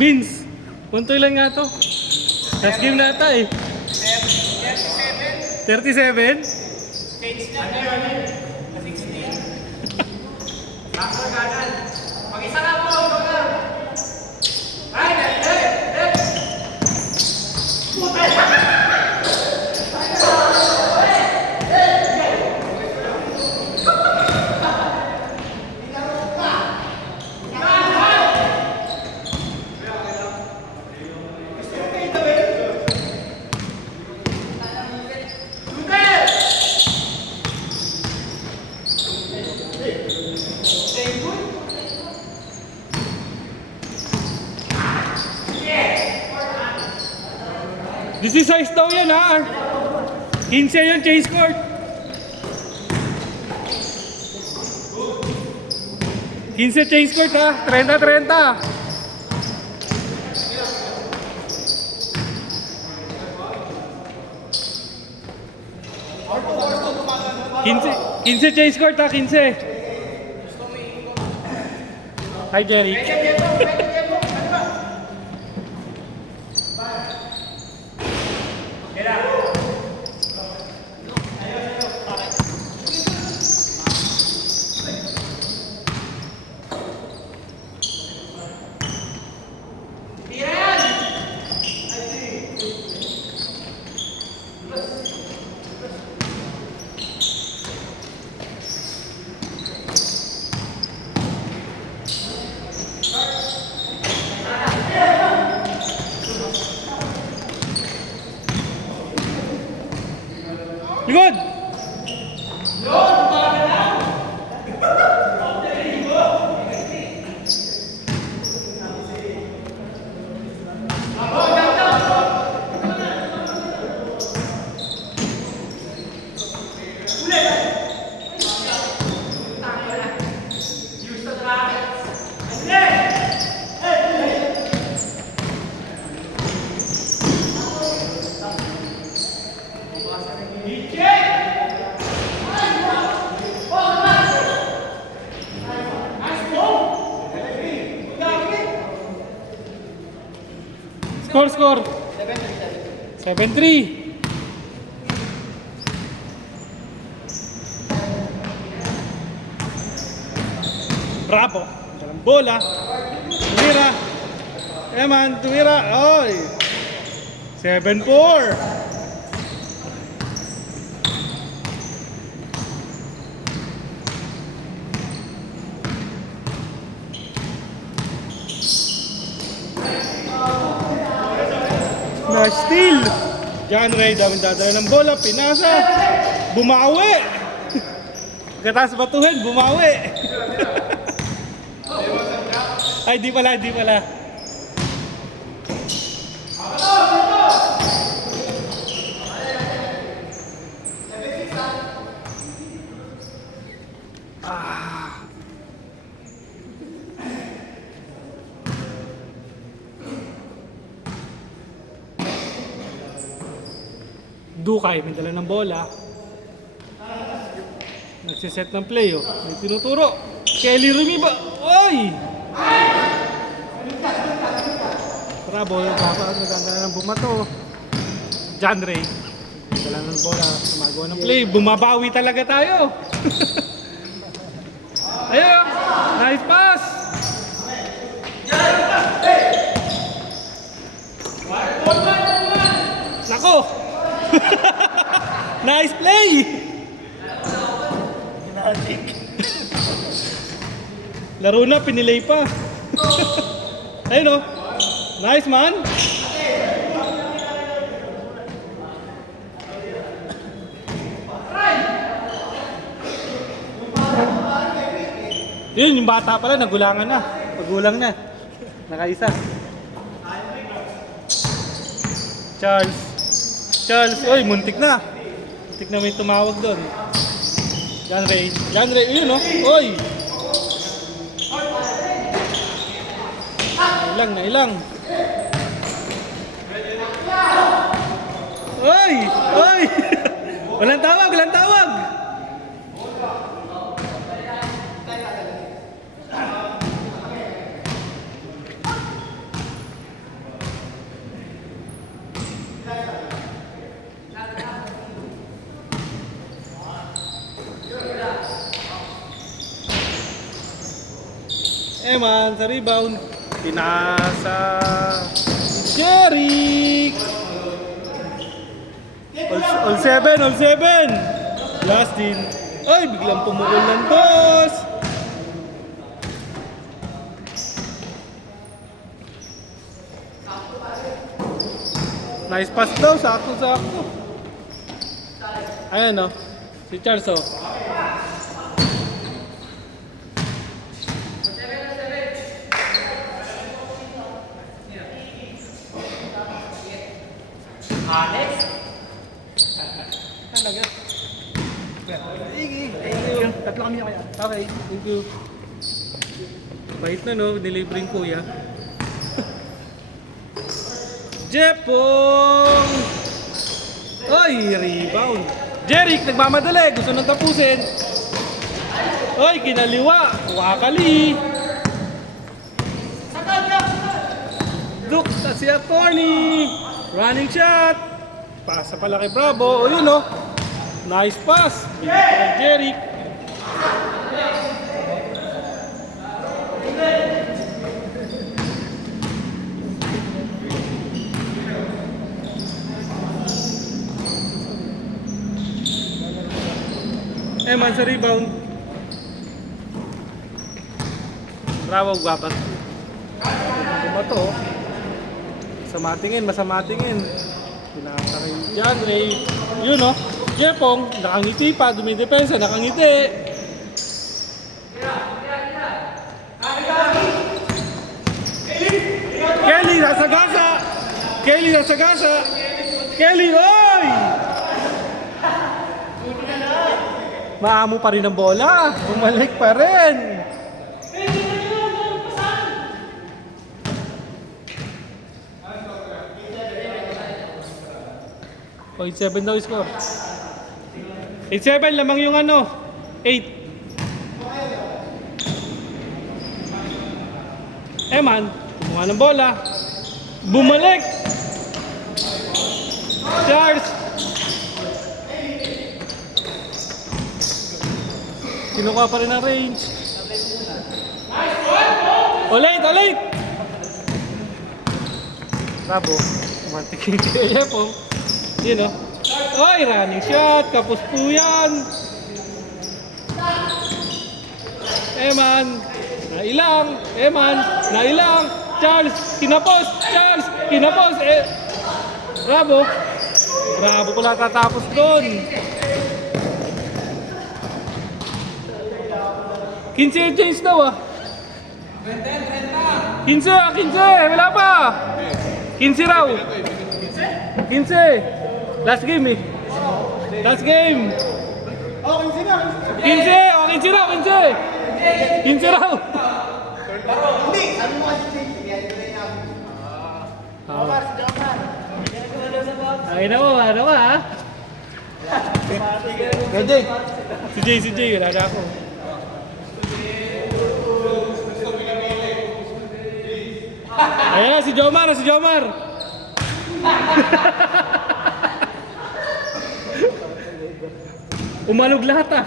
Vince, puntoy lang nga to. Last game na ata eh. 37? 37? Change na ngayon. 16. Sakto kanan. Mag-isa na po. Right, left. Puta! This is size daw yan ha. 15 yung chase court. 15 chase court ha. 30-30. 15 chase court ha. 15. Hi Jerry. Likod! Score 7-3. Bravo. Walang bola. Tumira. Eman, tumira. Oy. 7-4. Na steal. John Ray, daming dadala ng bola, pinasa. Bumawi. Pagkatapos batuhin, bumawi. Ay, di pala, di pala. Dukay, may dala ng bola. Nagsiset ng play, oh. May tinuturo. Kelly Rumiba. Oy! Bravo, naganda ng bumato. John Ray. May dala ng bola. Gumagawa ng play. Bumabawi talaga tayo. Ayun! Nice pass! Nako! Nice play! Laro na, pinilay pa. Ayun o. Nice man. Yun, yung bata pala, nagulangan na. Pagulang na. Nakaisa. Charles, oy, muntik na. Muntik na may tumawag doon. John Ray, yun oh. Oy! Nailang. Oy! Walang tawag. Eman sa rebound. Pinasa Jeric. All seven. Last din. Ay, biglang pumukol ng boss. Nice pass daw, sakto. Ayan o, si Charles o. Alex? Talaga? Sige. Tatlo kami kaya. Okay, thank you. Bait na no, delivering kuya. Jepong! Oy, rebound. Jeric, nagmamadali. Gusto nang tapusin. Oy, kinaliwa. Wakali. Look, si attorney. Running shot. Pasa pala kay Bravo. O yun o. Nice pass. Bigyan pa kay Jeric. Eman sa rebound. Bravo, guwapat. Bumato. Masama tingin. Pinakita kay John Ray. Yun o. Jepong, nakangiti pa. Dumidepensa, nakangiti. Kelly, nasa gasa. Kelly, oy! Maamo pa rin ang bola. Bumalik pa rin. O, 8-7 daw score. 8-7, lamang yung 8. Eman, kumuha ng bola. Bumalik! Charles! Kinukuha pa rin ang range. Late! Bravo. Kumantikin kaya po. Yun o. Ay, running shot. Kapos po yan. Eman. Nailang. Charles, kinapos! Charles, kinapos! Eh, Bravo! Bravo pala tatapos doon. 15 change daw ah. 15 ah, 15! Wala pa! 15 raw! 15! Last game eh. Last game! 15! Oh, 15 raw! 15! 15 raw! Ay na mo, ano ka ha? Si Jay, wala na ako. Ayan na, si Jomar! Umalog lahat ah.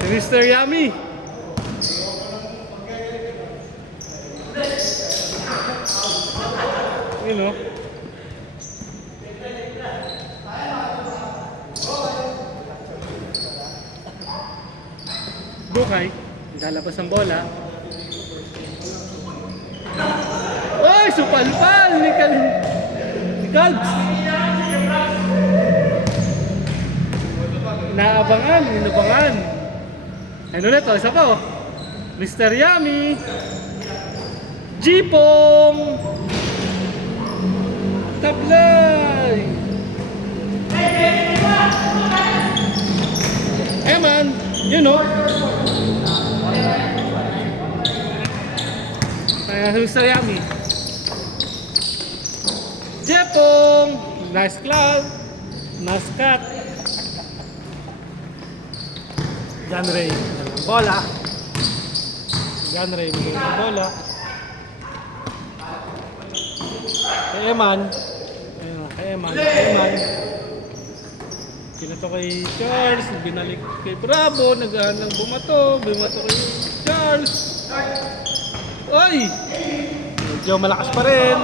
Si Mr. Yummy. You know. Bukay, lalabas ang bola. Oy, supalpal ni Calbs. Inabangan. Ano na to? Isa pa oh. Mr. Yummy. Jipong. Tablay. Man, you know. Mr. Yummy. Jepong. Nice cloud. Nice cut. John Ray. Bola. John Ray. Bola. Kay Eman. Kay Eman. Kinato kay Charles. Binalik kay Bravo. Naghaan ng bumato kay Charles. Oy! Medyo malakas pa rin.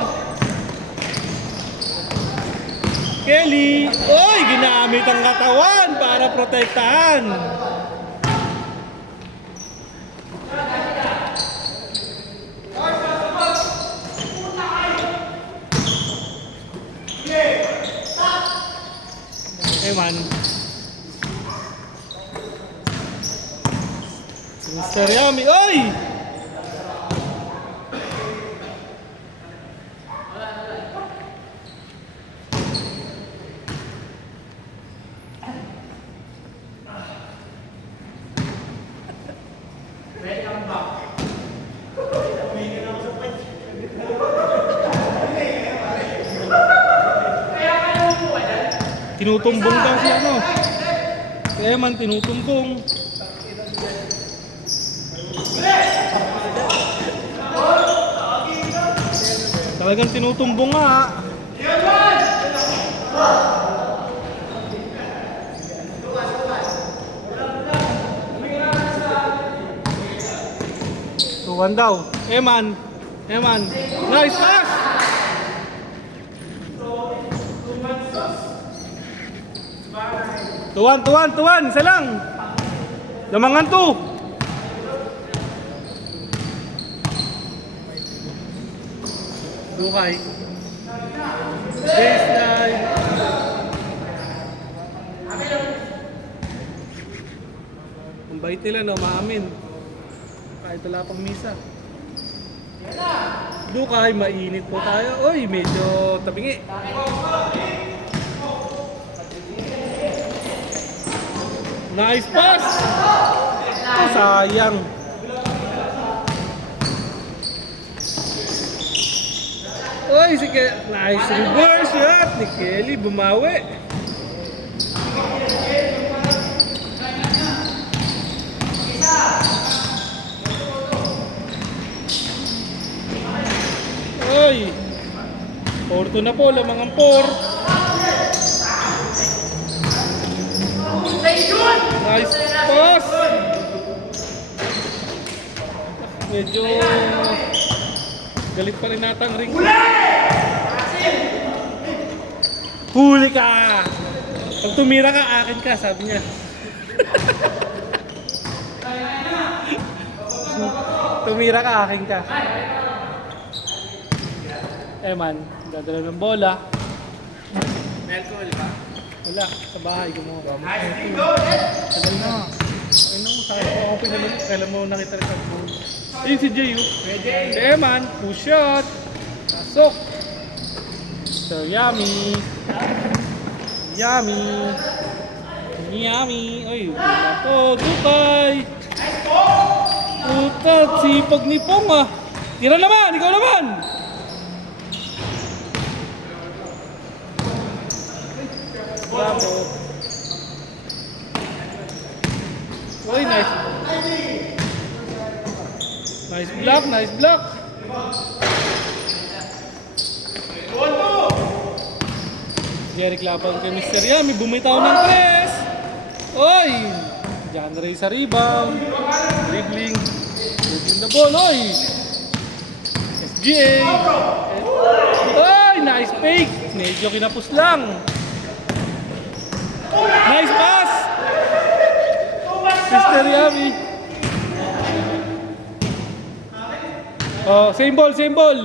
Kelly. Oy! Ginamit ang katawan para protektahan. Man. Mr. Yummy. Oy! Tinutumbong daw si ano. Kaya man tinutumbong. Talagang tinutumbong nga. Tuwan daw. Eman. Nice pass! Tuwan, isa lang. Lamangan to. Dukay. Baseline. Ang bait nila no, maamin. Kahit wala pang misa. Dukay, mainit po tayo. Oy, medyo tabingi. Nice pass! Oh, sayang. Oy, nice reverse shot ni Kelly, bumawi. Oy! 4-2 na po, lamang ang 4. Nice pass! Medyo galit pa rin natang ring. Huli ka! Pag tumira ka, akin ka, sabi niya. Tumira ka, akin ka. Eman, dadala ng bola. Melco, di ba? Wala, sa bahay gumawa. Nice, go! Tagal na. Ano, sabi ko ako pinalala. Kailan mo nakita rin sa phone. Ayun si Jay, oh. Pwede. Si Eman, push shot. Pasok. So, yummy. Yummy. Yummy. Ay, wala to. Dukay. Puta, sipag ni Pong ah. Tira naman, ikaw naman. Bravo. Uy, nice. Nice block, nice block. Jeric labang kay Mr. Yami, bumitaw ng press. Oy! John Ray sa rebound. Dribbling. Dribbling the ball, oy! SGA. Oy! Nice fake. Medyo kinapos lang. Nice pass! Mr. Yami. Oh, same ball, same ball.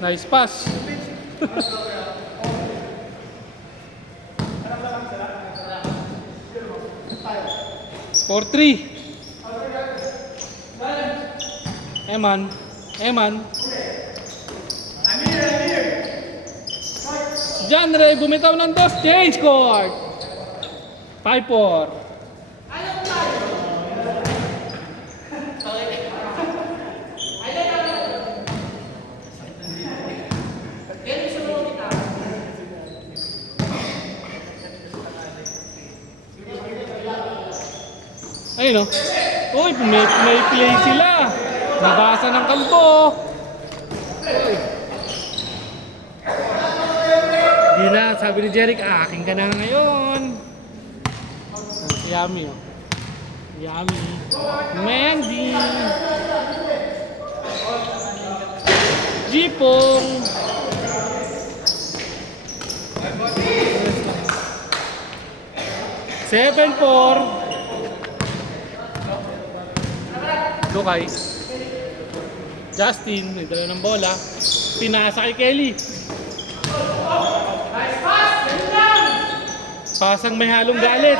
Nice pass. For 3. Eman. Eman. John Ray bumitaw ng dos. Change court. 5-4. Ayun o. Uy, may play sila. Nabasa ng kampo. Uy. Di na, sabi ni Jeric, akin ka na ngayon. Si Yami o. Yami. Mandy. Jipong. Seven, 4. Lukay. Justin, nagdala ng bola. Pinasa kay Kelly. Pasang may halong galit.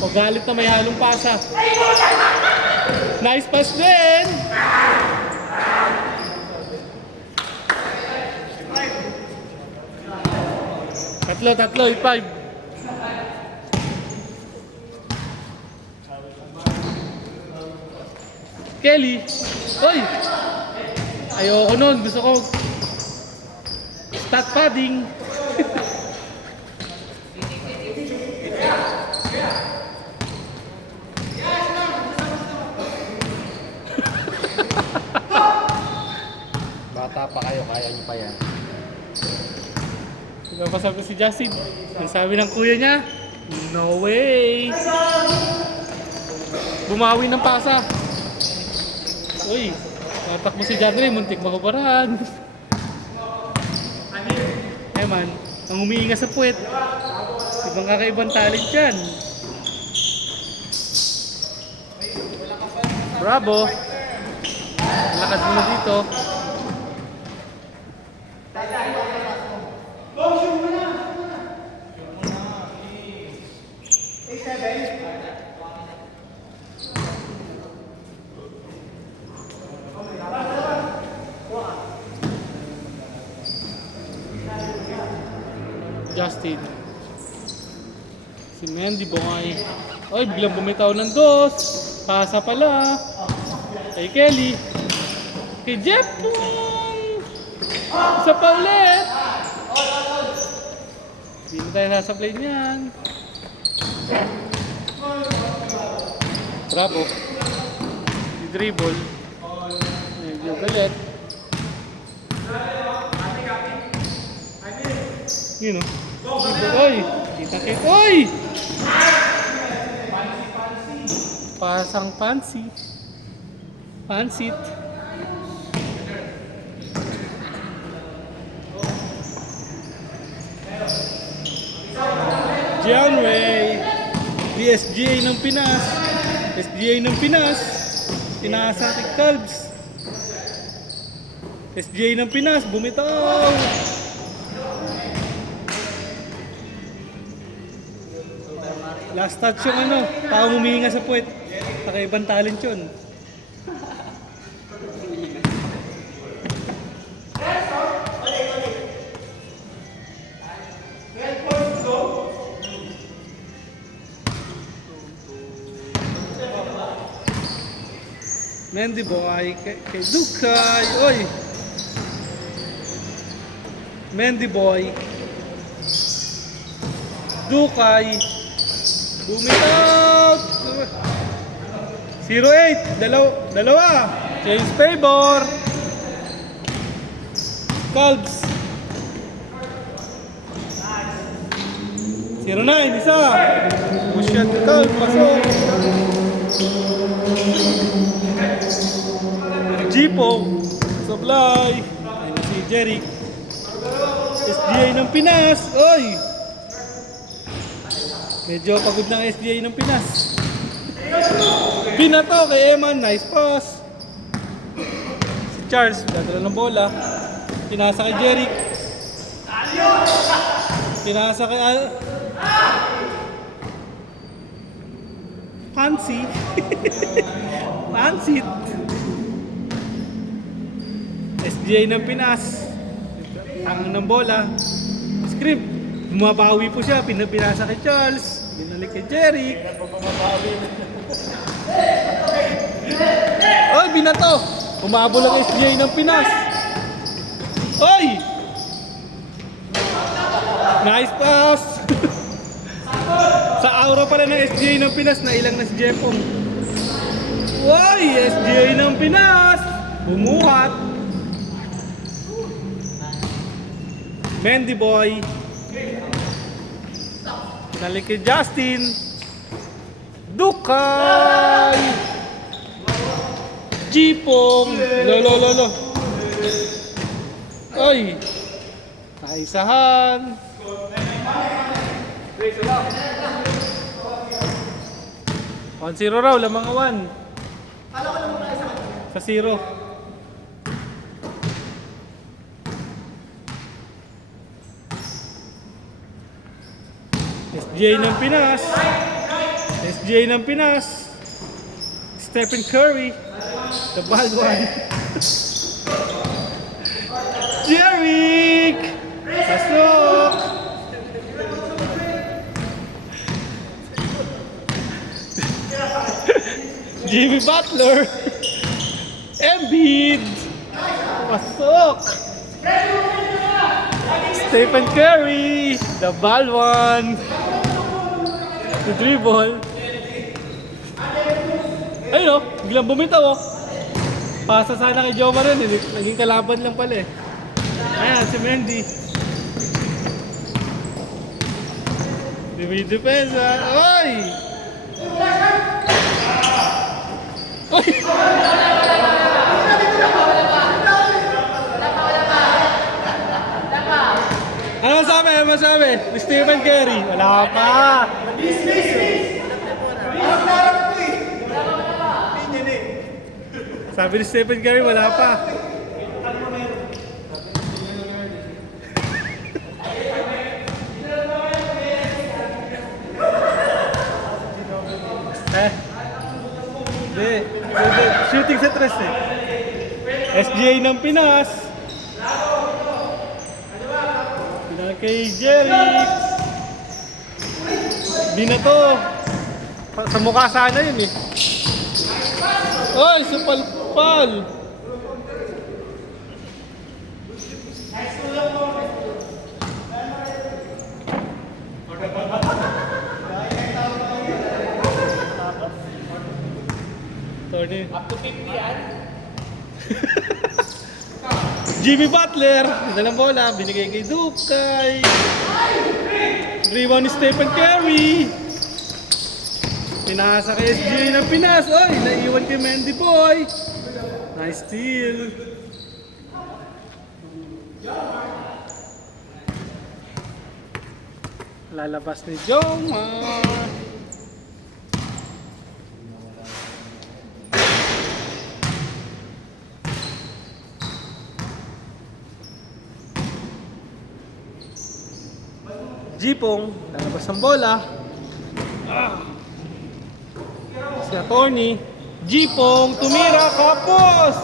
O galit na may halong pasa. Nice pass din. Tatlo, 5. Kelly! Oy! Ayoko nun. Gusto ko stat padding. Bata pa kayo, kaya niyo pa yan. Nagpapasabi si Justin. Ang sabi ng kuya niya, no way! Bumawi ng pasa. Uy, tatakbo si John Ray, muntik makubaran. Eh man, ang humihinga sa puwet. Ibang kakaibang talent yan. Bravo! Lakas mo na dito. Justin. Si Mandy Boy. Oy, biglang bumitaw ng dos. Pasa pala. Kay Kelly. Kay Jeff Pong. Isa pa ulit. Hindi na tayo nasablay niyan. Bravo. Si dribble. Medyo galit. Yun o. Oy! Kita-kit. Oy! Pasang pansi. Pansit. Janway. DSGA ng Pinas. SGA ng Pinas. Pinasa kay Calbs. SGA ng Pinas, bumitaw. Last touch yung ano, tao humihinga sa puwet. Nakaibang talent yun. Mendy boy, kay Dukay, oy! Mendy boy, Dukay, bumitaw! 0-8, dalawa, change favor, Calbs, 0-9, isa, push shot to Calbs, pasok, Jeepo, supply, ayun si Jeric, SGA ng Pinas, oy! Medyo pagod ng SGA ng Pinas. Binato kay Eman, nice pass. Si Charles, dadala ng bola. Pinasa kay Jeric. Pinasa kay Fancy. Pansit. SGA ng Pinas. Ang ng bola. Script. Bumabawi po siya. Pinasa kay Charles. Binalik kay Jeric. Oy, binato. Umabol ang SGA ng Pinas. Oy! Nice pass. Sa aura pala ng SGA ng Pinas, nailang na si Jepong. Oy! SGA ng Pinas. Bumuhat. Mendy boy. Nalik kay Justin. Dukay. Jipong. Lolo. Oy. Kaisahan. On 0 raw, lamang awan. Sa 0. SGA ng Pinas. SGA ng Pinas. Stephen Curry. The bad one. Jeric! Pasok! Jimmy Butler. Embiid. Pasok! Stephen Curry. The bad one. The dribble. Ayun o, biglang bumitaw o. Pasa sana kay Joma rin, naging kalaban lang pala eh. Ayan, si Mendy. Depensa. Oy! Oy! Ano masabi? Ni Stephen Curry? Wala pa! Sabi ni Stephen Curry, wala pa. Hindi. Shooting sa tres eh. SGA ng Pinas. Pinag kay Jeric. Binato. Sa mukha sana yun eh. Oy, supalpal. Up to 50 yan. Jimmy Butler, dalang bola, binigay kay Dukay. Rebound ni Stephen Curry. Pinasa kay SGA ng Pinas. Oy, naiwan kay Mendy boy. Nice steal. Lalabas ni Jomar. Jipong, lalabas ang bola. Si attorney. Jipong, tumira, kapos!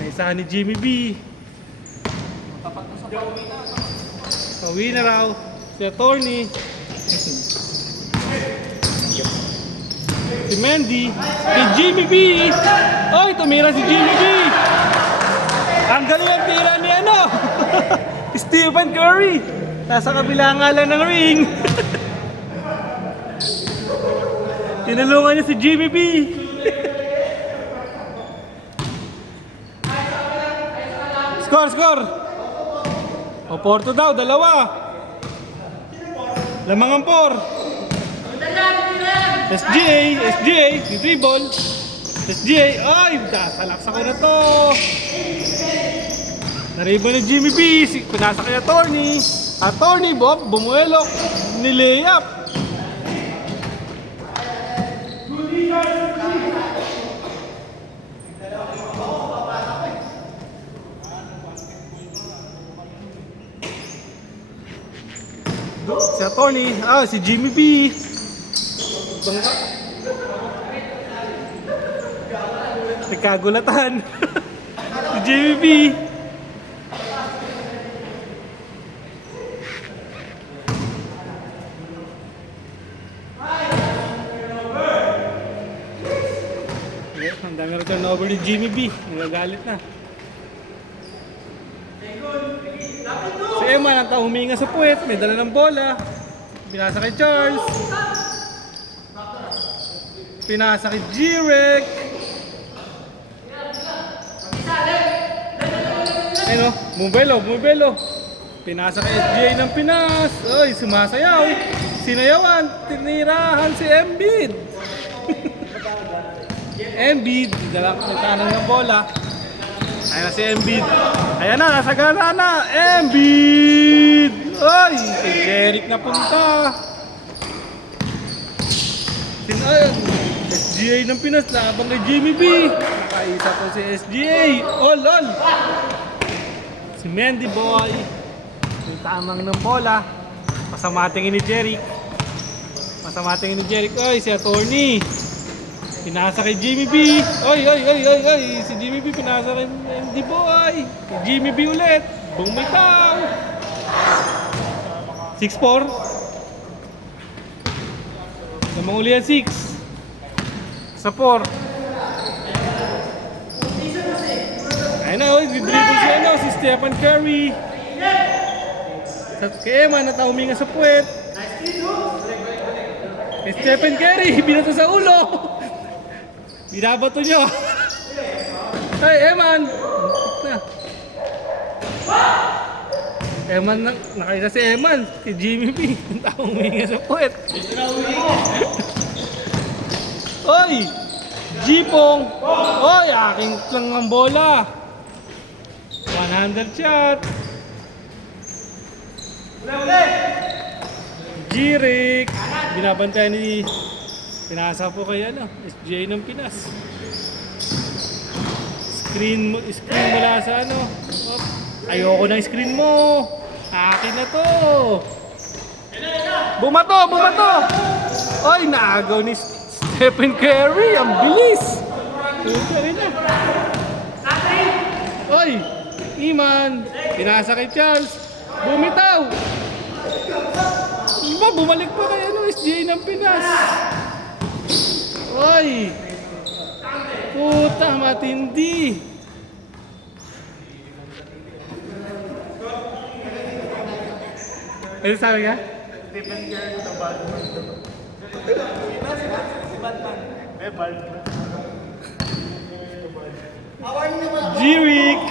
Naisahan ni Jimmy B. Pauwi na raw. Si attorney. Si Mandy. Si Jimmy B. Oy, tumira si Jimmy B. Ang galing ang tira ni ano? Stephen Curry. Nasa kabila nga lang ng ring. Tinulungan niya si Jimmy B. Score! O, Porto daw, dalawa. Lamang ang 4. SGA, yung dribble. SGA, ay, salaksa ko na to. Nariba ni Jimmy B, pinasa kay attorney. Attorney Bob, bumuelok, nilayap. Si attorney, si Jimmy B. Bangka. Nagkagulatan. Si Jimmy B. Ang dami rin turnover ni Jimmy B. Nagagalit na. Si Emma nang huminga sa puwet. May dala ng bola. Pinasa kay Charles. Pinasa kay Jirek. Ayun o, bumibelo. Pinasa kay SGA ng Pinas. Ay, sumasayaw. Sinayawan. Tinirahan si Embiid. Embiid, tanang ng bola. Ayan na si Embiid. Ayan na, nasa gana na. Embiid! Ay, kay Jerick na punta. SGA ng Pinas, labang kay Jimmy B. Nakaisa po si SGA. All. Si Mandy Boy. Yung tamang ng bola. Pasamatingin ni Jerick. Ay, si attorney. Pinasa kay Jimmy B. Oy. Si Jimmy B pinasa kay Mandy Boy. Si Jimmy B ulit. Bumitaw. 6-4. Namang uli yan 6. Sa 4. Ayun na, dribble si Stephen Curry. Kay Emma, huminga sa puwet. Stephen Curry, binato sa ulo. Binabato nyo. Ay, Eman. Nakita si Eman. Si Jimmy B. Ang taong huminga sa puwet. Oy! Jipong! Oy, aking lang ang bola. 100 shot. Jirik. Binabantayan ni... Pinasa po kay SGA ng Pinas. Screen mula sa Ayoko ng screen mo. Akin na to. Bumato. Oy, naagaw ni Stephen Curry. Ang bilis. Oy, Iman. Pinasa kay Charles. Bumitaw. Bumalik pa kay SGA ng Pinas. Oy! Puta, matindi! Ano sabi ka? Stephen Curry na Batman. Jirik!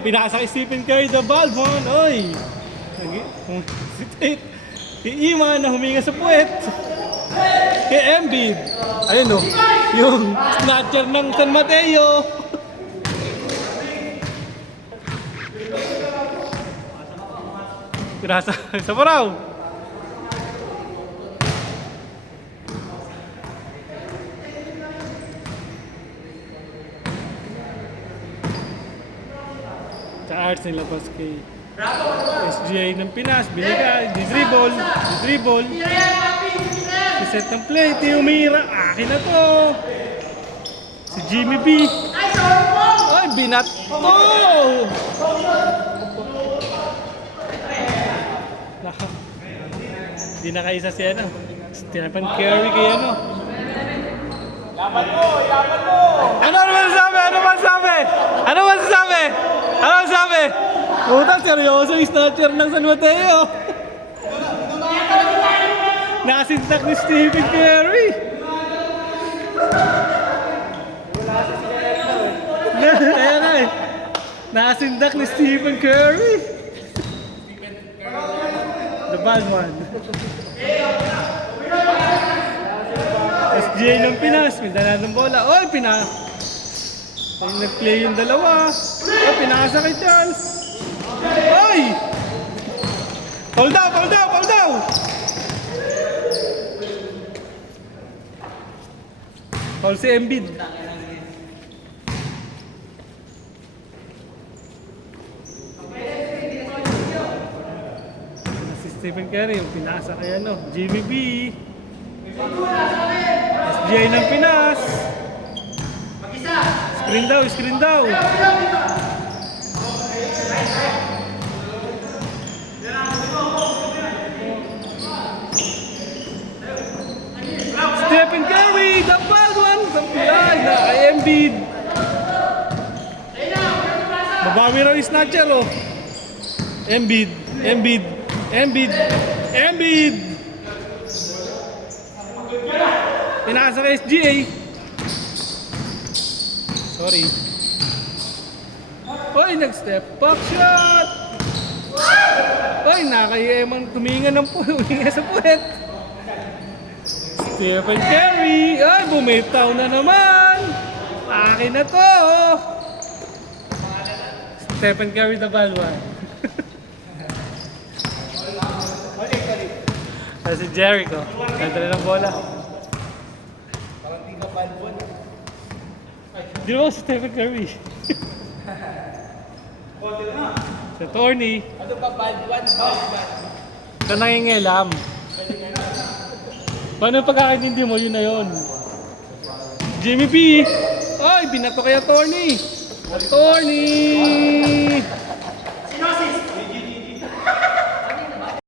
Pinasa kay Stephen Curry the Balvon. Oy! Si Tate. Si Iman na huminga sa puwet. Kay Embiid. Ayun o. Yung snatcher ng San Mateo. Pirasa sa paraw. Sa arts nilabas kay SGA ng Pinas, binigay, di-dribble, si-set ng play, umira, akin na to. Si Jimmy B. Ay, binat to! Di nakaisa si ano, Stephen Curry kay ano. Yaman mo! Yaman mo! Ano masasabi? Ano masasabi? Ano masasabi? Ano masasabi? Puta, seryoso yung snatcher ng San Mateo. Nakasintak ni Stephen Curry. Kaya nga eh. Nakasindak ni Stephen Curry. The bad one. SGA ng Pinas, may dala ng bola. Oy, ay, nag-play yung dalawa. Oh, pinasa kay Charles. Oy! Hold down, hold down, hold down! Foul si Embiid. Si Stephen Curry, yung pinasa kay ano, Jimmy B. SGA ng Pinas. Screen daw, screen daw. Stephen Curry, the bad one. Ay, na kay Embiid. Mabawi raw yung snatcher, oh. Embiid, Embiid, Embiid, Embiid. Pinasa kay SGA. Sorry. Oy, nag-step back shot. Oy, nakayemang tuminga ng tuminga sa puwet. Stephen Curry. Ay, bumitaw na naman. Akin na to. Stephen Curry the bad one. Si Jericho. Nandala ng bola. Parang di ka palbon. Di ba si Stephen Curry? Sa Tony. Ano ba palbon? Palbon. Ito nangingilam. Paano yung pagkakaintindi mo? Yun na yun. Jimmy B. Ay, binato kaya Tony. Tony!